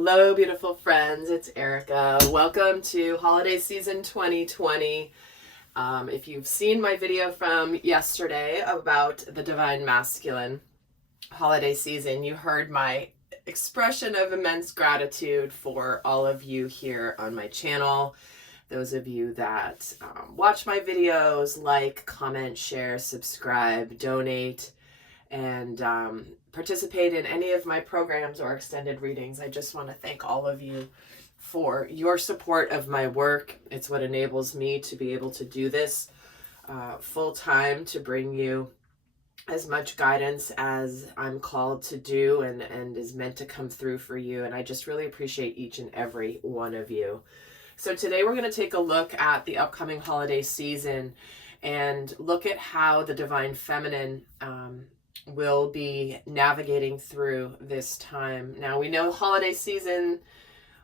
Hello, beautiful friends. It's Erika. Welcome to holiday season 2020. If you've seen my video from yesterday about the Divine Masculine holiday season, you heard my expression of immense gratitude for all of you here on my channel. Those of you that watch my videos, like, comment, share, subscribe, donate, and participate in any of my programs or extended readings. I just want to thank all of you for your support of my work. It's what enables me to be able to do this full time, to bring you as much guidance as I'm called to do and is meant to come through for you. And I just really appreciate each and every one of you. So today we're going to take a look at the upcoming holiday season and look at how the Divine Feminine will be navigating through this time. Now, we know holiday season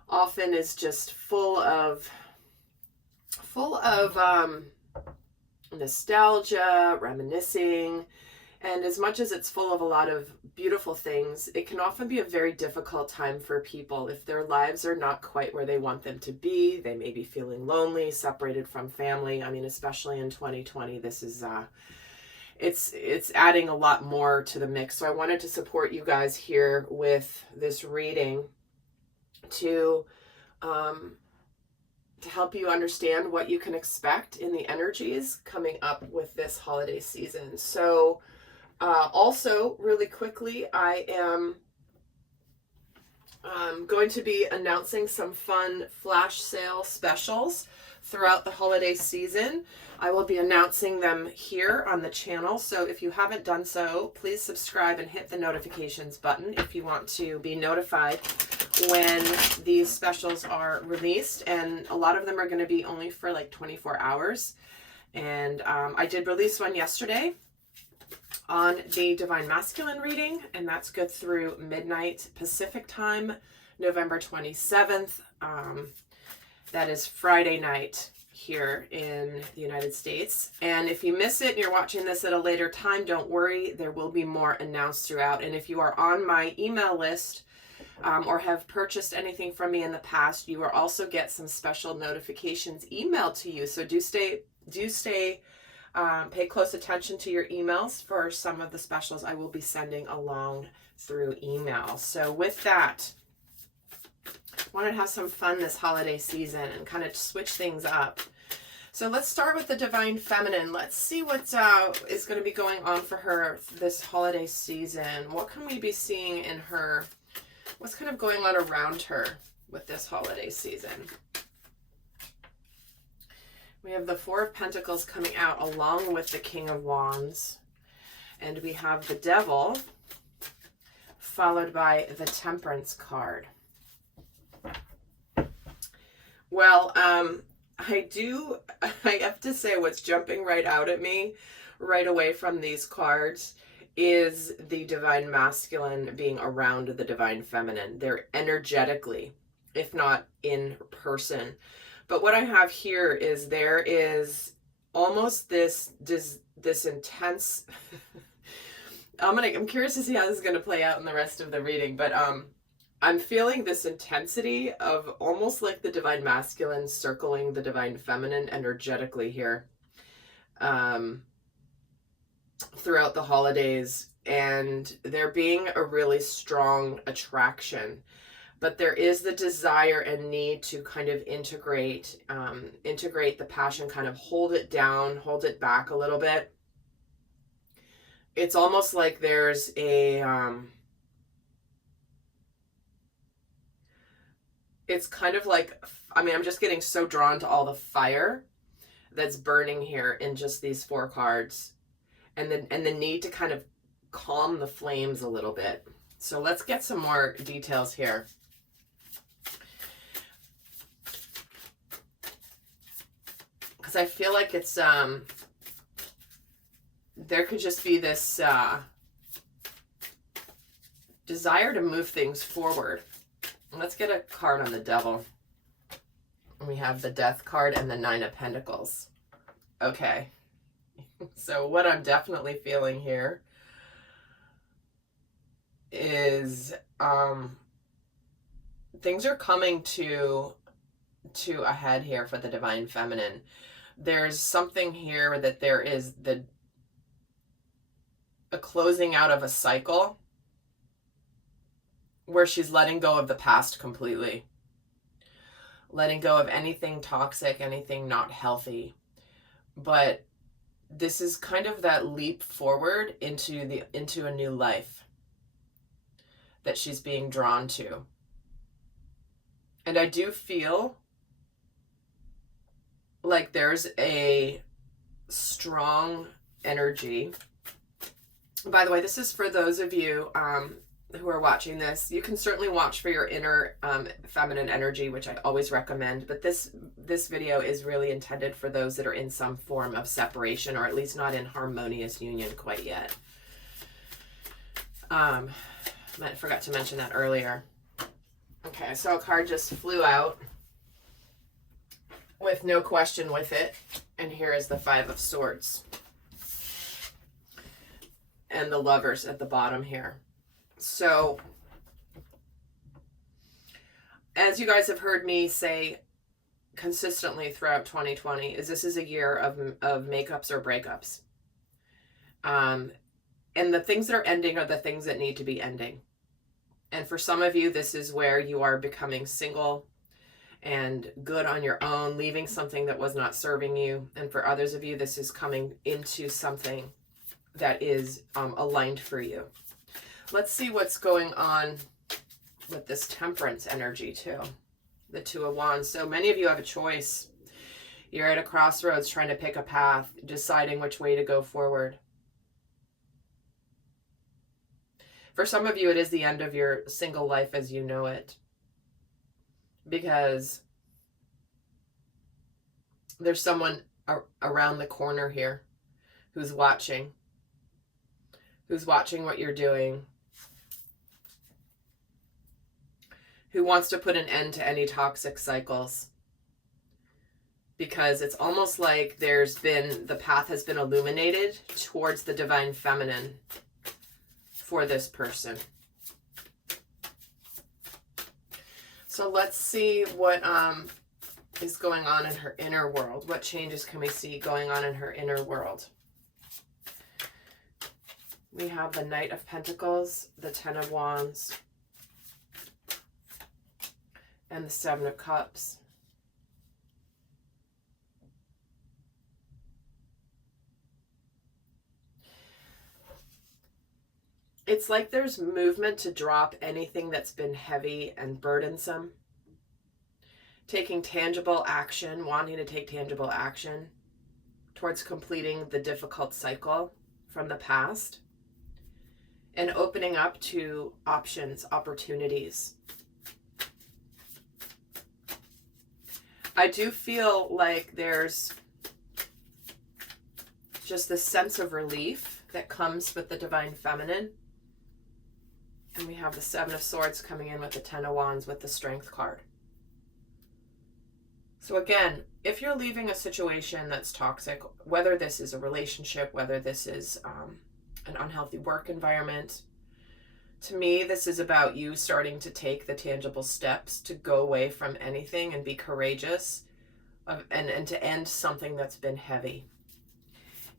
often is just full of nostalgia, reminiscing, and as much as it's full of a lot of beautiful things, it can often be a very difficult time for people if their lives are not quite where they want them to be. They may be feeling lonely, separated from family. I mean, especially in 2020, this is it's adding a lot more to the mix. So I wanted to support you guys here with this reading to help you understand what you can expect in the energies coming up with this holiday season. So also, really quickly, I am going to be announcing some fun flash sale specials throughout the holiday season. I will be announcing them here on the channel. So if you haven't done so, please subscribe and hit the notifications button if you want to be notified when these specials are released. And a lot of them are going to be only for like 24 hours. And I did release one yesterday on the Divine Masculine reading, and that's good through midnight Pacific time, November 27th. That is Friday night here in the United States. And if you miss it and you're watching this at a later time, don't worry, there will be more announced throughout. And if you are on my email list or have purchased anything from me in the past, you will also get some special notifications emailed to you. So pay close attention to your emails for some of the specials I will be sending along through email. So with that, I wanted to have some fun this holiday season and kind of switch things up. So let's start with the Divine Feminine. Let's see what is going to be going on for her this holiday season. What can we be seeing in her? What's kind of going on around her with this holiday season? We have the Four of Pentacles coming out along with the King of Wands. And we have the Devil followed by the Temperance card. Well, I have to say what's jumping right out at me right away from these cards is the Divine Masculine being around the Divine Feminine. They're energetically, if not in person. But what I have here is there is almost this intense, I'm curious to see how this is going to play out in the rest of the reading, but I'm feeling this intensity of almost like the Divine Masculine circling the Divine Feminine energetically here throughout the holidays, and there being a really strong attraction. But there is the desire and need to kind of integrate the passion, kind of hold it down, hold it back a little bit. It's almost like there's a, it's kind of like, I'm just getting so drawn to all the fire that's burning here in just these four cards, and the need to kind of calm the flames a little bit. So let's get some more details here. I feel like it's there could just be this desire to move things forward. Let's get a card on the Devil. We have the Death card and the Nine of Pentacles. Okay, so what I'm definitely feeling here is things are coming to a head here for the divine feminine. There's something here that there is a closing out of a cycle where she's letting go of the past completely. Letting go of anything toxic, anything not healthy. But this is kind of that leap forward into a new life that she's being drawn to. And I do feel like there's a strong energy. By the way, this is for those of you who are watching this. You can certainly watch for your inner feminine energy, which I always recommend. But this video is really intended for those that are in some form of separation, or at least not in harmonious union quite yet. I forgot to mention that earlier. Okay, so a card just flew out with no question with it. And here is the Five of Swords. And the Lovers at the bottom here. So, as you guys have heard me say consistently throughout 2020, this is a year of makeups or breakups. And the things that are ending are the things that need to be ending. And for some of you, this is where you are becoming single and good on your own, leaving something that was not serving you. And for others of you, this is coming into something that is aligned for you. Let's see what's going on with this Temperance energy too. The Two of Wands. So many of you have a choice. You're at a crossroads trying to pick a path, deciding which way to go forward. For some of you, it is the end of your single life as you know it. Because there's someone around the corner here who's watching what you're doing, who wants to put an end to any toxic cycles. Because it's almost like the path has been illuminated towards the divine feminine for this person. So let's see what is going on in her inner world. What changes can we see going on in her inner world? We have the Knight of Pentacles, the Ten of Wands, and the Seven of Cups. It's like there's movement to drop anything that's been heavy and burdensome. Taking tangible action, wanting to take tangible action towards completing the difficult cycle from the past. And opening up to options, opportunities. I do feel like there's just this sense of relief that comes with the divine feminine. And we have the Seven of Swords coming in with the Ten of Wands with the Strength card. So again, if you're leaving a situation that's toxic, whether this is a relationship, whether this is an unhealthy work environment, to me, this is about you starting to take the tangible steps to go away from anything and be courageous and to end something that's been heavy.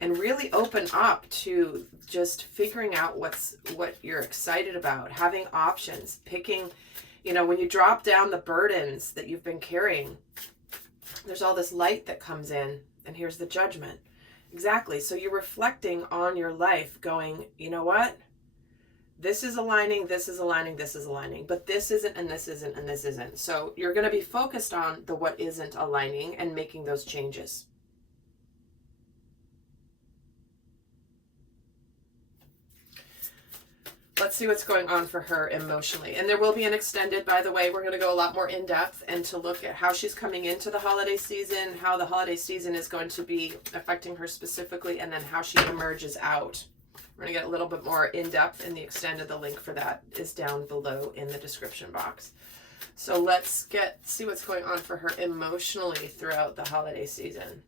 And really open up to just figuring out what you're excited about, having options, picking, when you drop down the burdens that you've been carrying, there's all this light that comes in, and here's the Judgment. Exactly. So you're reflecting on your life going, you know what? This is aligning, this is aligning, this is aligning, but this isn't, and this isn't, and this isn't. So you're going to be focused on the what isn't aligning and making those changes. Let's see what's going on for her emotionally. And there will be an extended, by the way, we're going to go a lot more in depth and to look at how she's coming into the holiday season, how the holiday season is going to be affecting her specifically, and then how she emerges out. We're going to get a little bit more in depth in the extended. The link for that is down below in the description box. So let's see what's going on for her emotionally throughout the holiday season.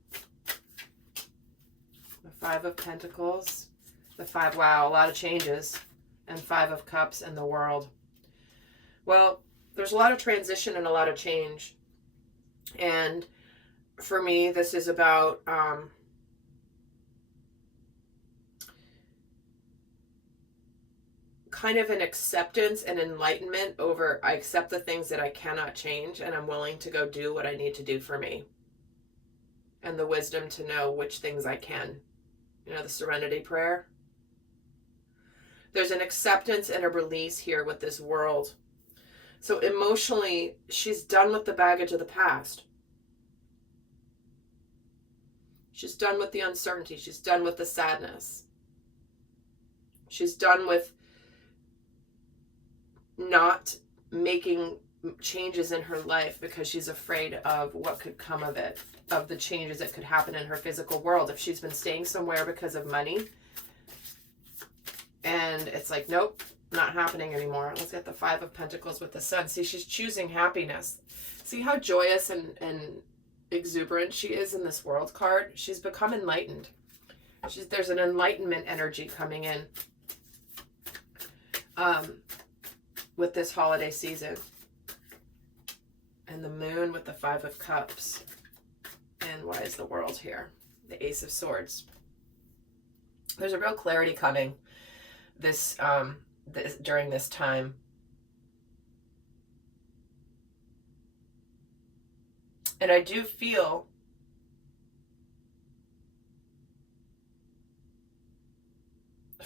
The Five of Pentacles, wow, a lot of changes. And Five of Cups and the World. Well, there's a lot of transition and a lot of change. And for me, this is about kind of an acceptance and enlightenment over, I accept the things that I cannot change, and I'm willing to go do what I need to do for me. And the wisdom to know which things I can. You know, the serenity prayer. There's an acceptance and a release here with this world. So emotionally, she's done with the baggage of the past. She's done with the uncertainty. She's done with the sadness. She's done with not making changes in her life because she's afraid of what could come of it, of the changes that could happen in her physical world. If she's been staying somewhere because of money, and it's like, nope, not happening anymore. Let's get the Five of Pentacles with the Sun. See, she's choosing happiness. See how joyous and exuberant she is in this World card? She's become enlightened. There's an enlightenment energy coming in with this holiday season. And the Moon with the Five of Cups. And why is the World here? The Ace of Swords. There's a real clarity coming during this time. And I do feel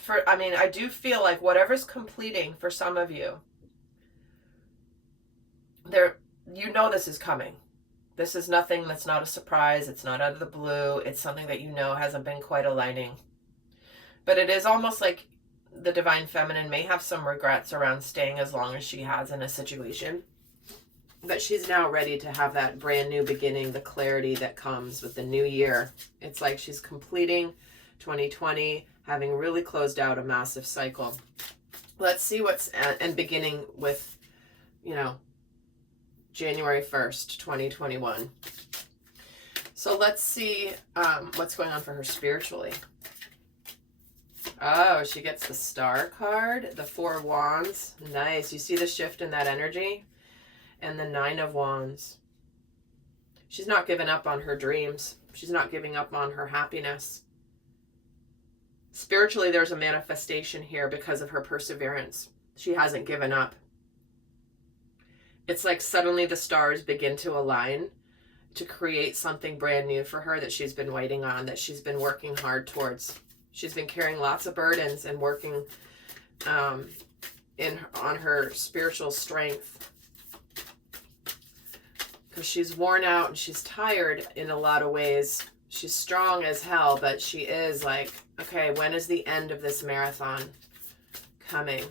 I do feel like whatever's completing for some of you, you know this is coming. This is nothing that's not a surprise. It's not out of the blue. It's something that you know hasn't been quite aligning. But it is almost like the Divine Feminine may have some regrets around staying as long as she has in a situation. But she's now ready to have that brand new beginning, the clarity that comes with the new year. It's like she's completing 2020, having really closed out a massive cycle. Let's see and beginning with, January 1st, 2021. So let's see what's going on for her spiritually. Oh, she gets the Star card, the Four of Wands. Nice. You see the shift in that energy? And the Nine of Wands. She's not giving up on her dreams. She's not giving up on her happiness. Spiritually, there's a manifestation here because of her perseverance. She hasn't given up. It's like suddenly the stars begin to align to create something brand new for her that she's been waiting on, that she's been working hard towards. She's been carrying lots of burdens and working on her spiritual strength. Because she's worn out and she's tired in a lot of ways. She's strong as hell, but she is like, okay, when is the end of this marathon coming?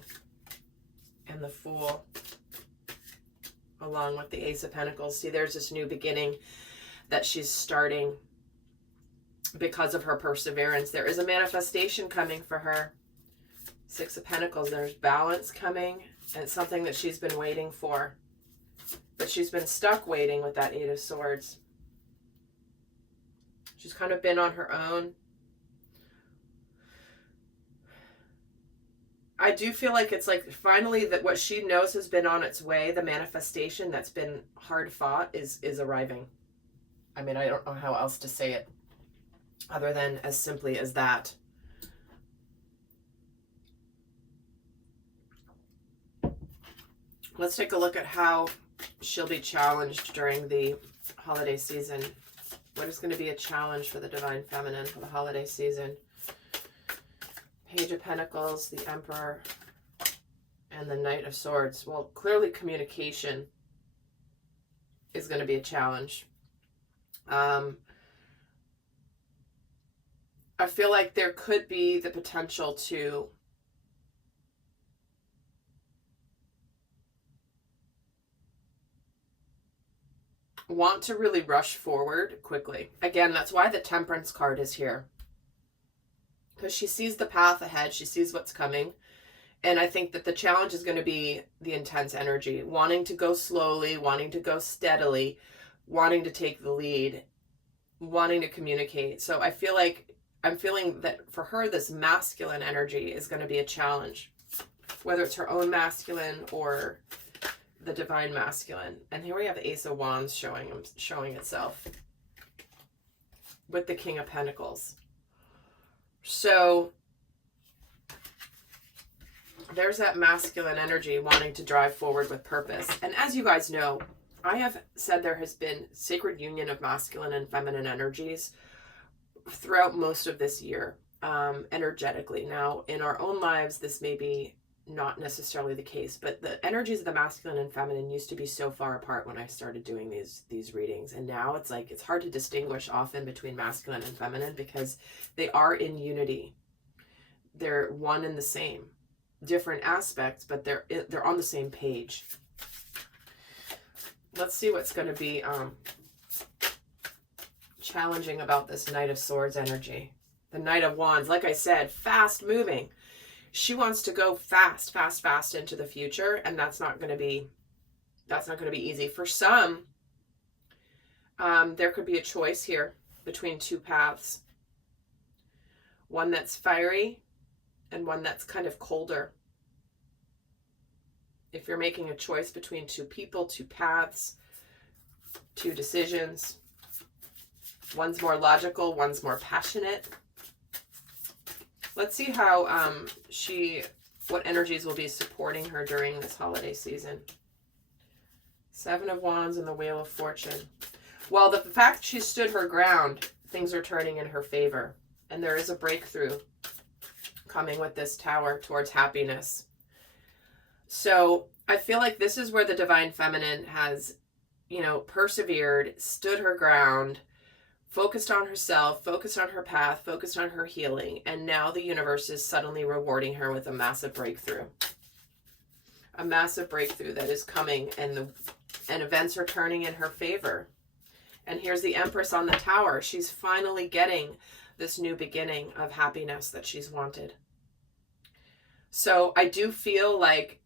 And the Fool, along with the Ace of Pentacles. See, there's this new beginning that she's starting because of her perseverance. There is a manifestation coming for her. Six of Pentacles, there's balance coming, and it's something that she's been waiting for. But she's been stuck waiting with that Eight of Swords. She's kind of been on her own. I do feel like it's like finally that what she knows has been on its way, the manifestation that's been hard fought is arriving. I mean, I don't know how else to say it other than as simply as that. Let's take a look at how she'll be challenged during the holiday season. What is going to be a challenge for the Divine Feminine for the holiday season? Page of Pentacles, the Emperor, and the Knight of Swords. Well, clearly communication is going to be a challenge. I feel like there could be the potential to want to really rush forward quickly. Again, that's why the Temperance card is here. Because she sees the path ahead. She sees what's coming. And I think that the challenge is going to be the intense energy. Wanting to go slowly, wanting to go steadily, wanting to take the lead, wanting to communicate. So I feel like I'm feeling that for her, this masculine energy is going to be a challenge. Whether it's her own masculine or the divine masculine. And here we have the Ace of Wands showing itself with the King of Pentacles. So there's that masculine energy wanting to drive forward with purpose. And as you guys know, I have said there has been sacred union of masculine and feminine energies throughout most of this year, energetically. Now, in our own lives, this may be not necessarily the case, but the energies of the masculine and feminine used to be so far apart when I started doing these readings. And now it's like, it's hard to distinguish often between masculine and feminine because they are in unity. They're one and the same. Different aspects, but they're on the same page. Let's see what's going to be challenging about this Knight of Swords energy. The Knight of Wands, like I said, fast moving. She wants to go fast into the future, and that's not going to be easy. For some, there could be a choice here between two paths. One that's fiery and one that's kind of colder. If you're making a choice between two people, two paths, two decisions, one's more logical, one's more passionate. Let's see how what energies will be supporting her during this holiday season. Seven of Wands and the Wheel of Fortune. Well, the fact she stood her ground, things are turning in her favor. And there is a breakthrough coming with this Tower towards happiness. So I feel like this is where the divine feminine has, persevered, stood her ground, focused on herself, focused on her path, focused on her healing. And now the universe is suddenly rewarding her with a massive breakthrough. A massive breakthrough that is coming, and events are turning in her favor. And here's the Empress on the Tower. She's finally getting this new beginning of happiness that she's wanted. So I do feel like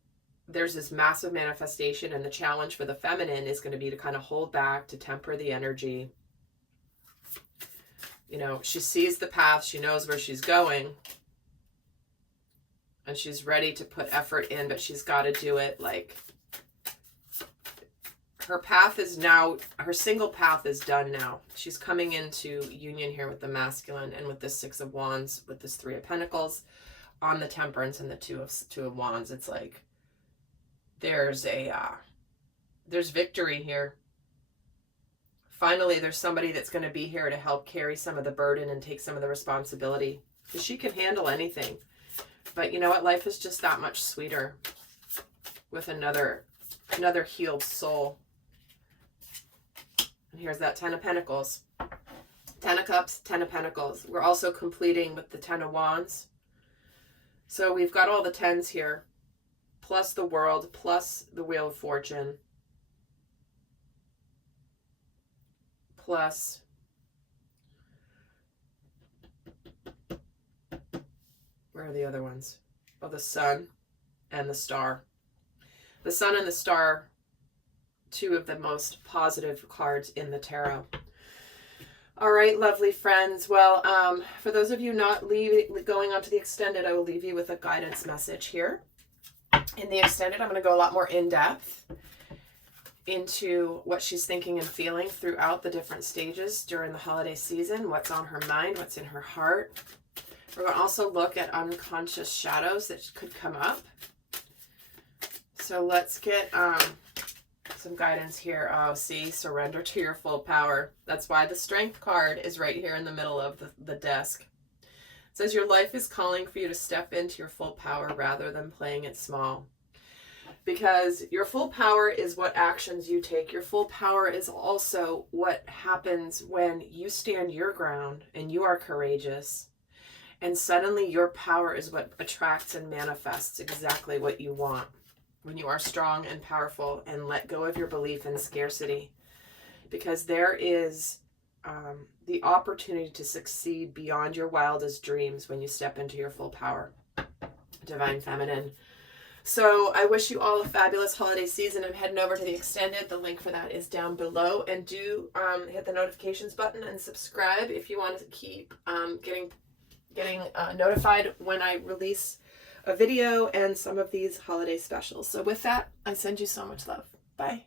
there's this massive manifestation, and the challenge for the feminine is going to be to kind of hold back, to temper the energy. She sees the path, she knows where she's going, and she's ready to put effort in, but she's got to do it like her path is now, her single path is done now. She's coming into union here with the masculine and with this Six of Wands, with this Three of Pentacles on the Temperance and the Two of Wands. It's like there's victory here. Finally, there's somebody that's going to be here to help carry some of the burden and take some of the responsibility, because she can handle anything. But you know what? Life is just that much sweeter with another healed soul. And here's that Ten of Pentacles. 10 of Cups, 10 of Pentacles. We're also completing with the 10 of Wands. So we've got all the tens here, plus the World, plus the Wheel of Fortune, plus where are the other ones? Oh, the Sun and the Star. The Sun and the Star, two of the most positive cards in the tarot. All right, lovely friends. Well, for those of you not going on to the extended, I will leave you with a guidance message here. In the extended, I'm going to go a lot more in depth into what she's thinking and feeling throughout the different stages during the holiday season, what's on her mind, what's in her heart. We're going to also look at unconscious shadows that could come up. So let's get some guidance here. Oh, see, surrender to your full power. That's why the Strength card is right here in the middle of the desk. It says your life is calling for you to step into your full power rather than playing it small. Because your full power is what actions you take. Your full power is also what happens when you stand your ground and you are courageous. And suddenly your power is what attracts and manifests exactly what you want. When you are strong and powerful and let go of your belief in scarcity. Because there is the opportunity to succeed beyond your wildest dreams when you step into your full power. Divine Feminine. So I wish you all a fabulous holiday season. I'm heading over to the extended. The link for that is down below. And do hit the notifications button and subscribe if you want to keep getting notified when I release a video and some of these holiday specials. So with that, I send you so much love. Bye.